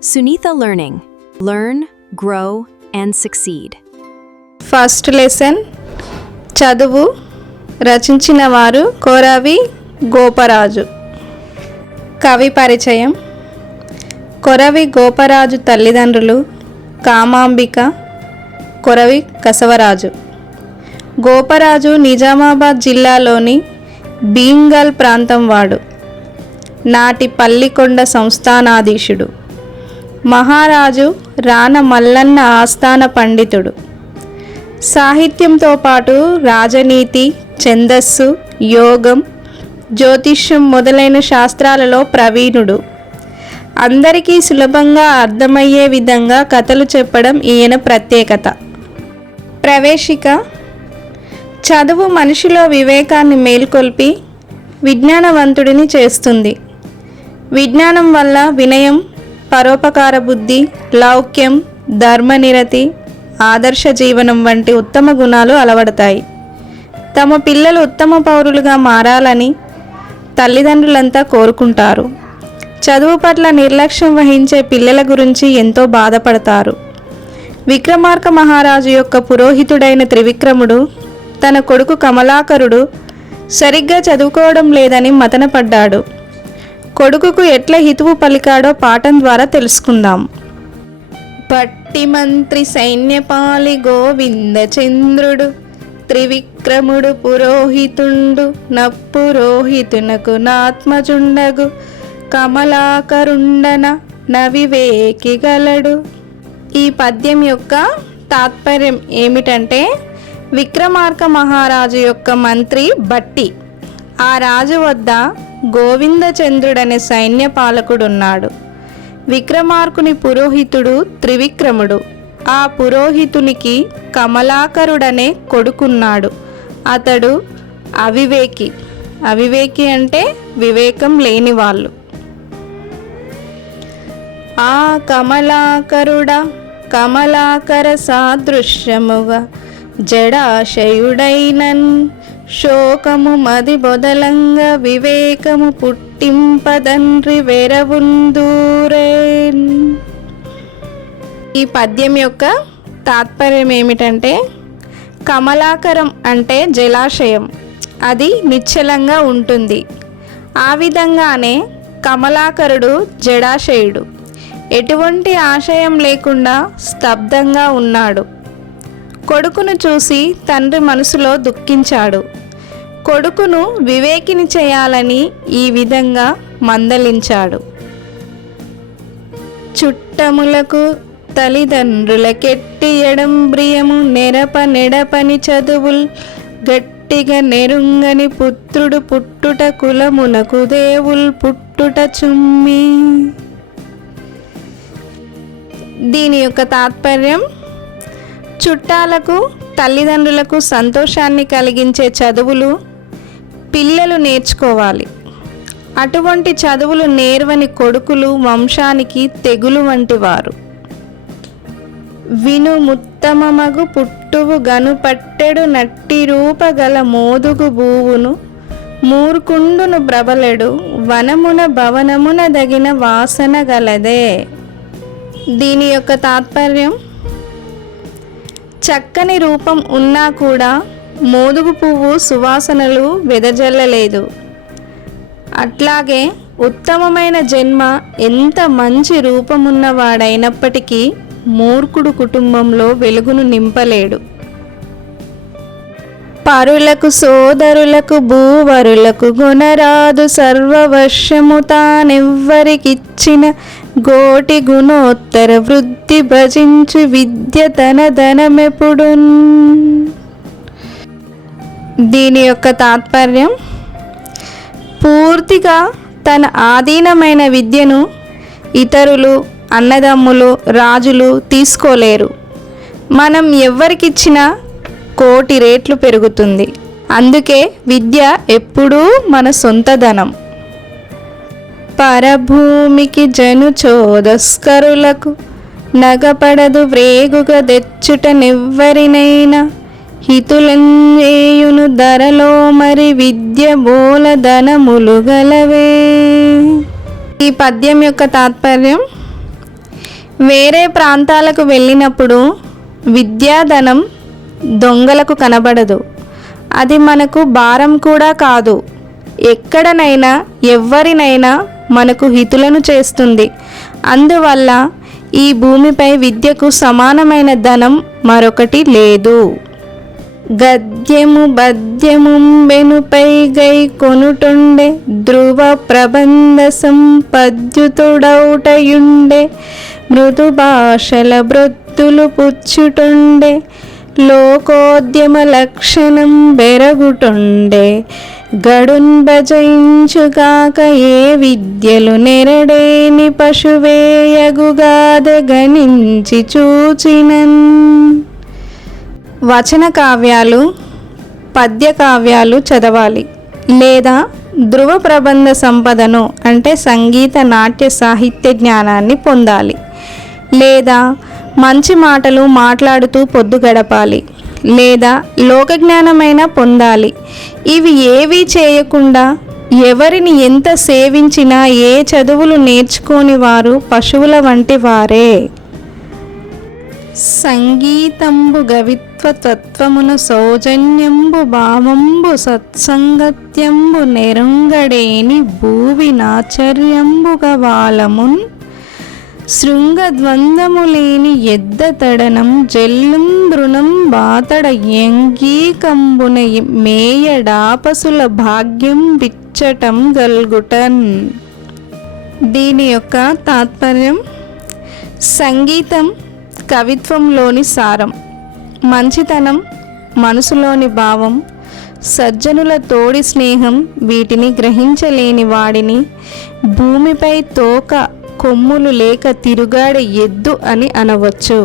Sunitha Learning. Learn, grow, and succeed. First lesson చదువు. రచించిన వారు కొరవి గోపరాజు. కవి పరిచయం. కొరవి గోపరాజు తల్లిదండ్రులు కామాంబిక, కొరవి కసవరాజు. గోపరాజు నిజామాబాద్ జిల్లాలోని భీంగల్ ప్రాంతం వాడు. నాటి పల్లికొండ సంస్థానాధీశుడు. మహారాజు రాణ మల్లన్న ఆస్థాన పండితుడు. సాహిత్యంతో పాటు రాజనీతి, ఛందస్సు, యోగం, జ్యోతిష్యం మొదలైన శాస్త్రాలలో ప్రవీణుడు. అందరికీ సులభంగా అర్థమయ్యే విధంగా కథలు చెప్పడం ఈయన ప్రత్యేకత. ప్రవేశిక. చదువు మనిషిలో వివేకాన్ని మేల్కొల్పి విజ్ఞానవంతుడిని చేస్తుంది. విజ్ఞానం వల్ల వినయం, పరోపకార బుద్ధి, లౌక్యం, ధర్మనిరతి, ఆదర్శ జీవనం వంటి ఉత్తమ గుణాలు అలవడతాయి. తమ పిల్లలు ఉత్తమ పౌరులుగా మారాలని తల్లిదండ్రులంతా కోరుకుంటారు. చదువు పట్ల నిర్లక్ష్యం వహించే పిల్లల గురించి ఎంతో బాధపడతారు. విక్రమార్క మహారాజు యొక్క పురోహితుడైన త్రివిక్రముడు తన కొడుకు కమలాకరుడు సరిగ్గా చదువుకోవడం లేదని మతనపడ్డాడు. కొడుకుకు ఎట్లా హితువు పలికాడో పాఠం ద్వారా తెలుసుకుందాం. పట్టి మంత్రి సైన్యపాలి గోవింద చంద్రుడు, త్రివిక్రముడు పురోహితుండు, నప్పురోహితునకు నాత్మజుండగు, కమలాకరుండన నవివేకి గలడు. ఈ పద్యం యొక్క తాత్పర్యం ఏమిటంటే, విక్రమార్క మహారాజు యొక్క మంత్రి బట్టి, ఆ రాజు వద్ద గోవిందచంద్రుడనే సైన్య పాలకుడున్నాడు. విక్రమార్కుని పురోహితుడు త్రివిక్రముడు. ఆ పురోహితునికి కమలాకరుడనే కొడుకున్నాడు. అతడు అవివేకి. అవివేకి అంటే వివేకం లేని వాళ్ళు. ఆ కమలాకరుడ కమలాకర సాదృశ్యముగా జడాశయుడైనన్, శోకము మది బొదలంగా వివేకము పుట్టింపదండ్రి వెరవుందూరేన్. ఈ పద్యం యొక్క తాత్పర్యం ఏమిటంటే, కమలాకరం అంటే జలాశయం, అది నిశ్చలంగా ఉంటుంది. ఆ విధంగానే కమలాకరుడు జడాశయుడు, ఎటువంటి ఆశయం లేకుండా స్తబ్దంగా ఉన్నాడు. కొడుకును చూసి తండ్రి మనసులో దుఃఖించాడు. కొడుకును వివేకిని చేయాలని ఈ విధంగా మందలించాడు. చుట్టములకు తల్లిదండ్రులకెట్టి ఎడంబ్రియము నెడపని చదువుల్ గట్టిగా నెరుంగని పుత్రుడు పుట్టుట కులమునకు దేవుల్ పుట్టుట చుమ్మి. దీని యొక్క తాత్పర్యం, చుట్టాలకు, తల్లిదండ్రులకు సంతోషాన్ని కలిగించే చదువులు పిల్లలు నేర్చుకోవాలి. అటువంటి చదువులు నేర్వని కొడుకులు వంశానికి తెగులు వంటి వారు. విను ముత్తమమగు పుట్టువు గను పట్టెడు నట్టి రూపగల మోదుగు భూవును, మూర్కుండును బ్రబలెడు వనమున భవనమున దగిన వాసన గలదే. దీని యొక్క తాత్పర్యం, చక్కని రూపం ఉన్నా కూడా మోదుగు పువ్వు సువాసనలు వెదజల్లలేదు. అట్లాగే ఉత్తమమైన జన్మ ఎంత మంచి రూపమున్నవాడైనప్పటికీ మూర్ఖుడు కుటుంబంలో వెలుగును నింపలేడు. పరులకు సోదరులకు భూవరులకు గుణరాదు, సర్వవశ్యము తానెవ్వరికిచ్చిన గోటి గుణోత్తర వృద్ధి భజించు విద్య తన ధనమెప్పుడున్. దీని యొక్క తాత్పర్యం, పూర్తిగా తన ఆధీనమైన విద్యను ఇతరులు, అన్నదమ్ములు, రాజులు తీసుకోలేరు. మనం ఎవ్వరికిచ్చినా కోటి రేట్లు పెరుగుతుంది. అందుకే విద్య ఎప్పుడూ మన సొంతధనం. పరభూమికి జను చోదస్కరులకు నగపడదు వ్రేగుగా తెచ్చుట నెవ్వరినైనా, హితులంజేయును ధరలో మరి విద్య బోల ధనములు గలవే. ఈ పద్యం యొక్క తాత్పర్యం, వేరే ప్రాంతాలకు వెళ్ళినప్పుడు విద్యాధనం దొంగలకు కనబడదు. అది మనకు భారం కూడా కాదు. ఎక్కడనైనా ఎవ్వరినైనా మనకు హితులను చేస్తుంది. అందువల్ల ఈ భూమిపై విద్యకు సమానమైన ధనం మరొకటి లేదు. గద్యము బద్యముంబెనుపై గై కొనుటుండే ధ్రువ ప్రబంధ సంపద్యుతుడౌటయుండే మృదు భాషల బ్రొత్తులు పుచ్చుటుండే లోకోద్యమ లక్షణం బెరగుటుండే గడున్ భజయించుగాక ఏ విద్యలు నెరడేని పశువేయగుగాద గణించి చూచినన్. వచన కావ్యాలు, పద్య కావ్యాలు చదవాలి లేదా ధ్రువ ప్రబంధ సంపదను అంటే సంగీత నాట్య సాహిత్య జ్ఞానాన్ని పొందాలి లేదా మంచి మాటలు మాట్లాడుతూ పొద్దు గడపాలి లేదా లోకజ్ఞానమైనా పొందాలి. ఇవి ఏవీ చేయకుండా ఎవరిని ఎంత సేవించినా ఏ చదువులు నేర్చుకోని వారు పశువుల వంటి వారే. సంగీతంబు గవిత్వతత్వమున సౌజన్యంబు భావంబు సత్సంగత్యంబు నెరుంగడేని భూవినాచర్యంబు గవాలమున్ శృంగద్వందములేని ఎద్దతడనం జల్లుం దృణం బాతడ యంగీకంబున మేయడాపసుల భాగ్యం బిచ్చటం గల్గుటన్. దీని యొక్క తాత్పర్యం: సంగీతం కవిత్వంలోని సారం, మంచితనం మనసులోని భావం, సజ్జనుల తోడి స్నేహం వీటిని గ్రహించలేని వాడిని భూమిపై తోక కొమ్ములు లేక తిరుగాడే ఎద్దు అని అనవచ్చు.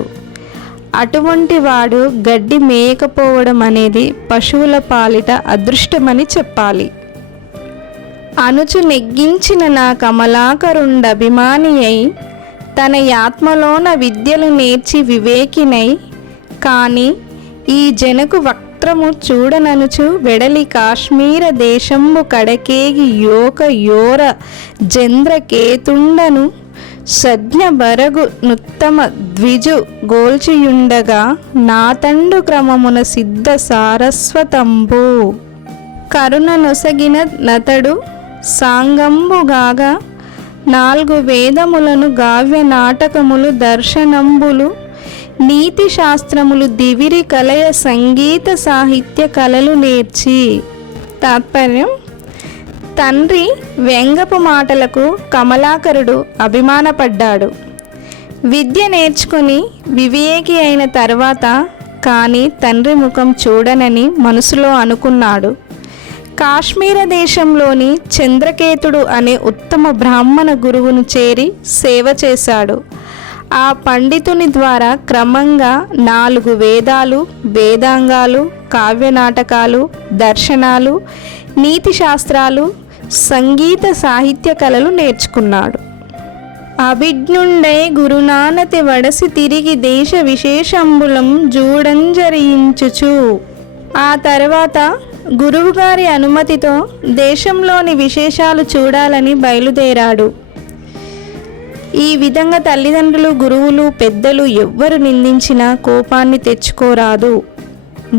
అటువంటి వాడు గడ్డి మేయకపోవడం అనేది పశువుల పాలిట అదృష్టమని చెప్పాలి. అనుచు నెగ్గించిన నా కమలాకరుండభిమాని అయి తన యాత్మలోన విద్యలు నేర్చి వివేకినై కాని ఈ జనకు వక్త్రము చూడననుచు వెడలి కాశ్మీర దేశంబు కడకేగి యోక యోర జంద్రకేతుండను సజ్ఞ బరగు నుత్తమ ద్విజు గోల్చియుండగా నాతండు క్రమమున సిద్ధ సారస్వతంబు కరుణ నొసగిన నతడు సాంగంబుగాగా 4 వేదములను గావ్య నాటకములు దర్శనంబులు నీతి శాస్త్రములు దివిరి కలయ సంగీత సాహిత్య కళలు నేర్చి. తాత్పర్యం: తండ్రి వ్యంగపు మాటలకు కమలాకరుడు అభిమానపడ్డాడు. విద్య నేర్చుకుని వివేకి అయిన తర్వాత కానీ తండ్రి ముఖం చూడనని మనసులో అనుకున్నాడు. కాశ్మీర దేశంలోని చంద్రకేతుడు అనే ఉత్తమ బ్రాహ్మణ గురువును చేరి సేవ చేశాడు. ఆ పండితుని ద్వారా క్రమంగా 4 వేదాలు, వేదాంగాలు, కావ్య నాటకాలు, దర్శనాలు, నీతి శాస్త్రాలు, సంగీత సాహిత్య కళలు నేర్చుకున్నాడు. అభిజ్ఞుండై గురునానతి వడసి తిరిగి దేశ విశేషంబులం జూడంజరించుచు ఆ తర్వాత గురువుగారి అనుమతితో దేశంలోని విశేషాలు చూడాలని బయలుదేరాడు. ఈ విధంగా తల్లిదండ్రులు, గురువులు, పెద్దలు ఎవ్వరు నిందించినా కోపాన్ని తెచ్చుకోరాదు.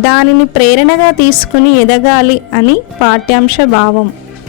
దానిని ప్రేరణగా తీసుకుని ఎదగాలి అని పాఠ్యాంశ భావం.